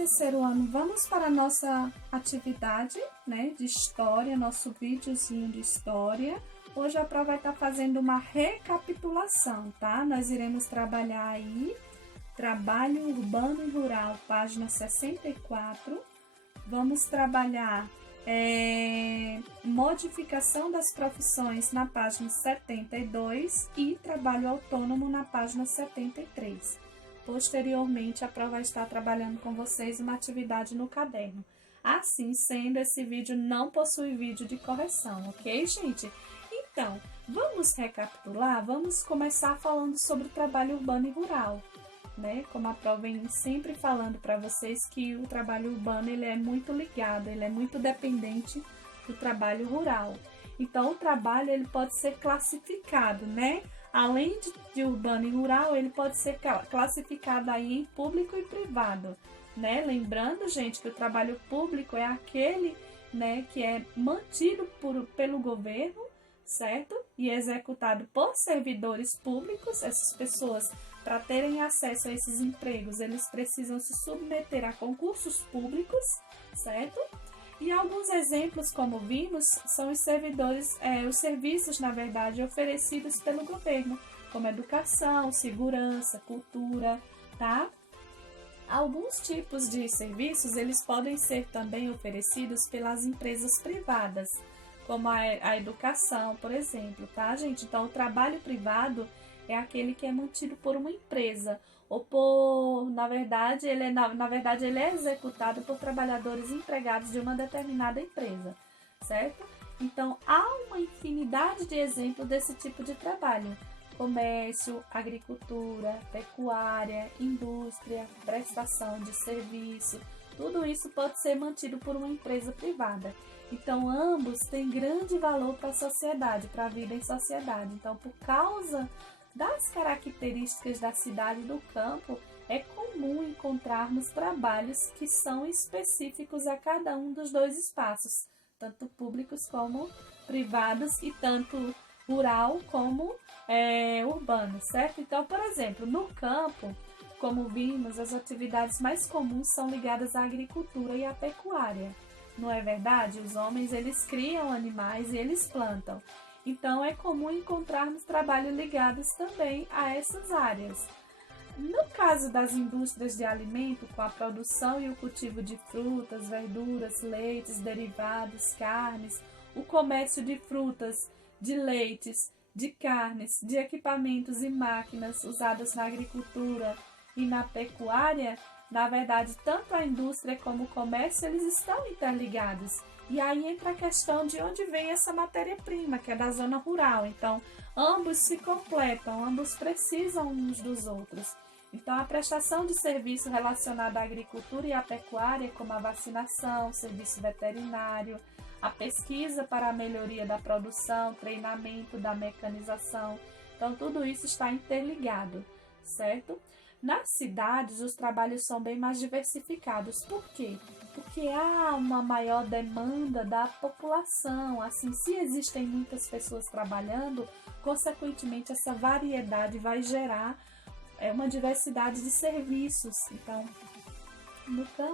terceiro ano, vamos para a nossa atividade, né, de história, nosso videozinho de história. Hoje a prova vai estar fazendo uma recapitulação, tá? Nós iremos trabalhar aí, trabalho urbano e rural, página 64. Vamos trabalhar modificação das profissões na página 72 e trabalho autônomo na página 73. Posteriormente, a prova vai estar trabalhando com vocês uma atividade no caderno. Assim sendo, esse vídeo não possui vídeo de correção, ok, gente? Então, vamos recapitular? Vamos começar falando sobre o trabalho urbano e rural, né? Como a prova vem sempre falando para vocês que o trabalho urbano ele é muito ligado, ele é muito dependente do trabalho rural. Então, o trabalho ele pode ser classificado, né? Além de urbano e rural, ele pode ser classificado aí em público e privado, né? Lembrando, gente, que o trabalho público é aquele, né, que é mantido pelo governo, certo? E executado por servidores públicos. Essas pessoas, para terem acesso a esses empregos, eles precisam se submeter a concursos públicos, certo? E alguns exemplos, como vimos, são os serviços, na verdade, oferecidos pelo governo, como educação, segurança, cultura, tá? Alguns tipos de serviços, eles podem ser também oferecidos pelas empresas privadas, como a educação, por exemplo, tá, gente? Então, o trabalho privado é aquele que é mantido por uma empresa, ou na verdade, ele é executado por trabalhadores empregados de uma determinada empresa, certo? Então, há uma infinidade de exemplos desse tipo de trabalho: comércio, agricultura, pecuária, indústria, prestação de serviço, tudo isso pode ser mantido por uma empresa privada. Então, ambos têm grande valor para a sociedade, para a vida em sociedade. Então, por causa das características da cidade e do campo, é comum encontrarmos trabalhos que são específicos a cada um dos dois espaços, tanto públicos como privados e tanto rural como urbano, certo? Então, por exemplo, no campo, como vimos, as atividades mais comuns são ligadas à agricultura e à pecuária. Não é verdade? Os homens, eles criam animais e eles plantam. Então, é comum encontrarmos trabalhos ligados também a essas áreas. No caso das indústrias de alimento, com a produção e o cultivo de frutas, verduras, leites, derivados, carnes, o comércio de frutas, de leites, de carnes, de equipamentos e máquinas usadas na agricultura e na pecuária, na verdade, tanto a indústria como o comércio, eles estão interligados. E aí entra a questão de onde vem essa matéria-prima, que é da zona rural. Então, ambos se completam, ambos precisam uns dos outros. Então, a prestação de serviço relacionado à agricultura e à pecuária, como a vacinação, serviço veterinário, a pesquisa para a melhoria da produção, treinamento da mecanização. Então, tudo isso está interligado, certo? Nas cidades, os trabalhos são bem mais diversificados. Por quê? Porque há uma maior demanda da população. Assim, se existem muitas pessoas trabalhando, consequentemente, essa variedade vai gerar uma diversidade de serviços. Então,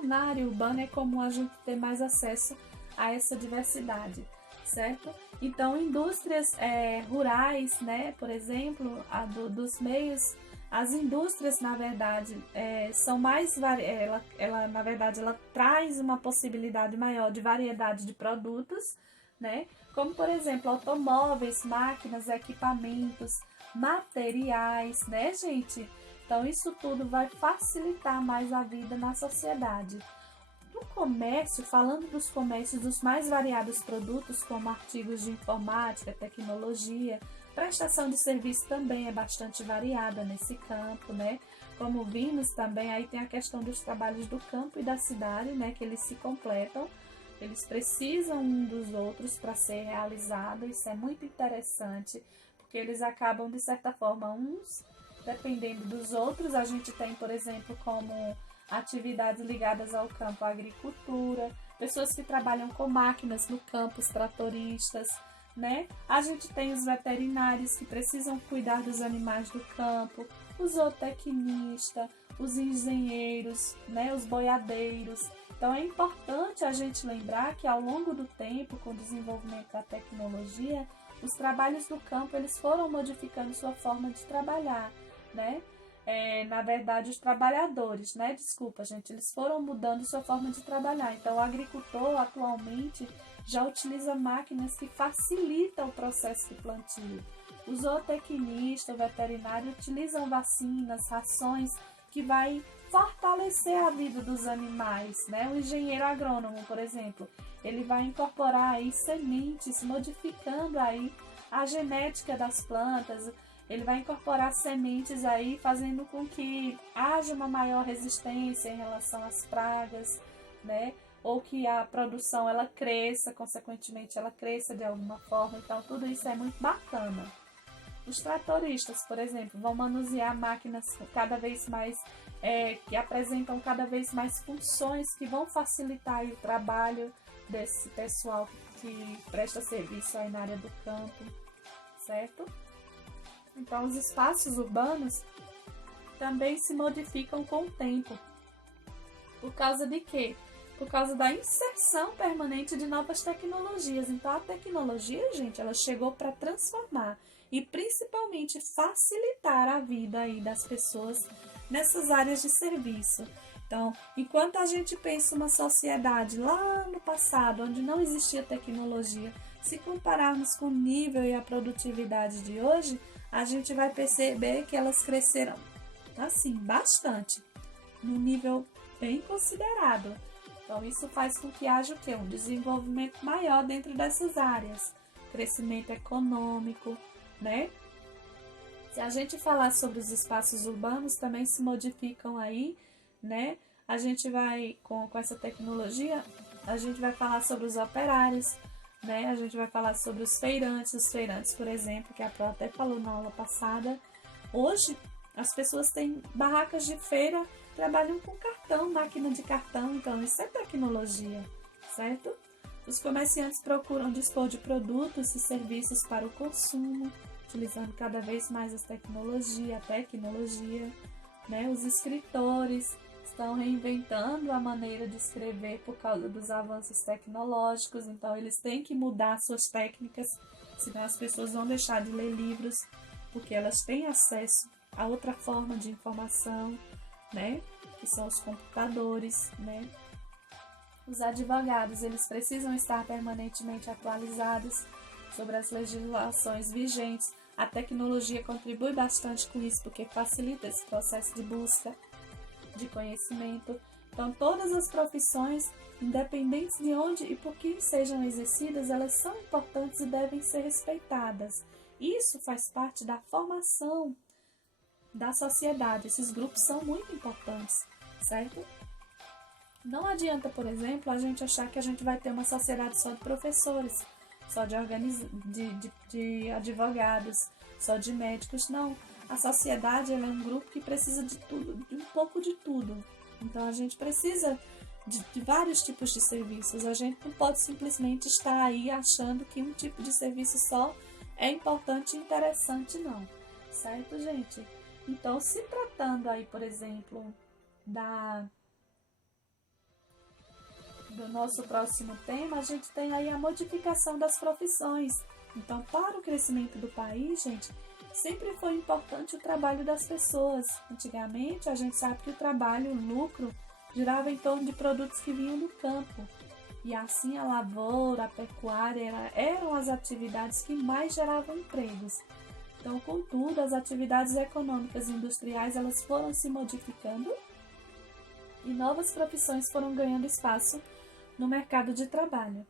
na área urbana é comum a gente ter mais acesso a essa diversidade, certo? Então, indústrias rurais, né, por exemplo, dos meios. As indústrias, na verdade, são mais na verdade, ela traz uma possibilidade maior de variedade de produtos, né? Como, por exemplo, automóveis, máquinas, equipamentos, materiais, né, gente? Então, isso tudo vai facilitar mais a vida na sociedade. No comércio, falando dos comércios dos mais variados produtos, como artigos de informática, tecnologia, prestação de serviço também é bastante variada nesse campo, né? Como vimos também, aí tem a questão dos trabalhos do campo e da cidade, né? Que eles se completam, eles precisam um dos outros para ser realizado. Isso é muito interessante, porque eles acabam, de certa forma, uns dependendo dos outros. A gente tem, por exemplo, como atividades ligadas ao campo, a agricultura, pessoas que trabalham com máquinas no campo, os tratoristas, né? A gente tem os veterinários que precisam cuidar dos animais do campo, o zootecnista, os engenheiros, né, os boiadeiros. Então é importante a gente lembrar que ao longo do tempo, com o desenvolvimento da tecnologia, os trabalhos do campo eles foram modificando sua forma de trabalhar, né? Na verdade, os trabalhadores, né? Desculpa, gente, eles foram mudando sua forma de trabalhar. Então, o agricultor atualmente já utiliza máquinas que facilitam o processo de plantio. O zootecnista, o veterinário utilizam vacinas, rações que vai fortalecer a vida dos animais, né? O engenheiro agrônomo, por exemplo, ele vai incorporar aí sementes, modificando aí a genética das plantas, ele vai incorporar sementes aí, fazendo com que haja uma maior resistência em relação às pragas, né? Ou que a produção ela cresça, consequentemente ela cresça de alguma forma. Então tudo isso é muito bacana. Os tratoristas, por exemplo, vão manusear máquinas cada vez mais, que apresentam cada vez mais funções que vão facilitar o trabalho desse pessoal que presta serviço aí na área do campo, certo? Então, os espaços urbanos também se modificam com o tempo. Por causa de quê? Por causa da inserção permanente de novas tecnologias. Então, a tecnologia, gente, ela chegou para transformar e principalmente facilitar a vida aí das pessoas nessas áreas de serviço. Então, enquanto a gente pensa uma sociedade lá no passado, onde não existia tecnologia, se compararmos com o nível e a produtividade de hoje, a gente vai perceber que elas cresceram, assim, bastante, num nível bem considerado. Então, isso faz com que haja o quê? Um desenvolvimento maior dentro dessas áreas, crescimento econômico, né? Se a gente falar sobre os espaços urbanos, também se modificam aí, né? A gente vai, com essa tecnologia, a gente vai falar sobre os operários, né? A gente vai falar sobre os feirantes, por exemplo, que a Pro até falou na aula passada. Hoje, as pessoas têm barracas de feira, trabalham com cartão, máquina de cartão, então isso é tecnologia, certo? Os comerciantes procuram dispor de produtos e serviços para o consumo, utilizando cada vez mais a tecnologia, né? Os escritores estão reinventando a maneira de escrever por causa dos avanços tecnológicos, então eles têm que mudar suas técnicas, senão as pessoas vão deixar de ler livros, porque elas têm acesso a outra forma de informação, né? Que são os computadores, né? Os advogados, eles precisam estar permanentemente atualizados sobre as legislações vigentes. A tecnologia contribui bastante com isso, porque facilita esse processo de busca de conhecimento. Então, todas as profissões, independentes de onde e por quem sejam exercidas, elas são importantes e devem ser respeitadas. Isso faz parte da formação da sociedade. Esses grupos são muito importantes, certo? Não adianta, por exemplo, a gente achar que a gente vai ter uma sociedade só de professores, só de advogados, só de médicos. Não. A sociedade ela é um grupo que precisa de tudo, de um pouco de tudo. Então, a gente precisa de vários tipos de serviços. A gente não pode simplesmente estar aí achando que um tipo de serviço só é importante e interessante, não. Certo, gente? Então, se tratando aí, por exemplo, do nosso próximo tema, a gente tem aí a modificação das profissões. Então, para o crescimento do país, gente, sempre foi importante o trabalho das pessoas. Antigamente, a gente sabe que o trabalho, o lucro, girava em torno de produtos que vinham do campo. E assim a lavoura, a pecuária eram as atividades que mais geravam empregos. Então, contudo, as atividades econômicas e industriais elas foram se modificando e novas profissões foram ganhando espaço no mercado de trabalho,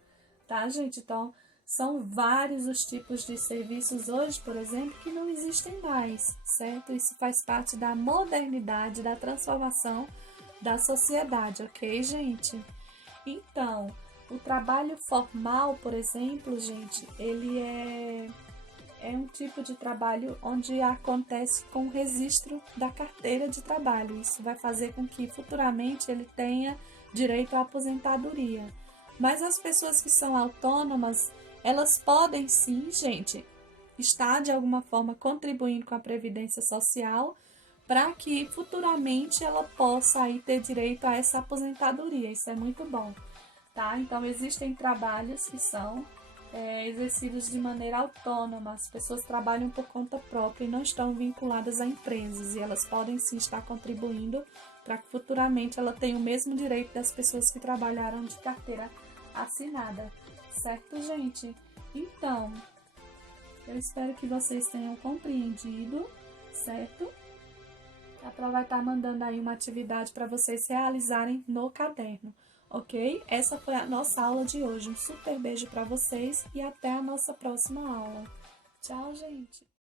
tá, gente? Então, são vários os tipos de serviços hoje, por exemplo, que não existem mais, certo? Isso faz parte da modernidade, da transformação da sociedade, ok, gente? Então, o trabalho formal, por exemplo, gente, ele é um tipo de trabalho onde acontece com o registro da carteira de trabalho. Isso vai fazer com que futuramente ele tenha direito à aposentadoria. Mas as pessoas que são autônomas, elas podem sim, gente, estar de alguma forma contribuindo com a Previdência Social, para que futuramente ela possa aí ter direito a essa aposentadoria. Isso é muito bom, tá? Então, existem trabalhos que são exercidos de maneira autônoma. As pessoas trabalham por conta própria e não estão vinculadas a empresas, e elas podem sim estar contribuindo para que futuramente ela tenha o mesmo direito das pessoas que trabalharam de carteira assinada, certo, gente? Então, eu espero que vocês tenham compreendido, certo? A Pro vai estar mandando aí uma atividade para vocês realizarem no caderno, ok? Essa foi a nossa aula de hoje. Um super beijo para vocês e até a nossa próxima aula. Tchau, gente!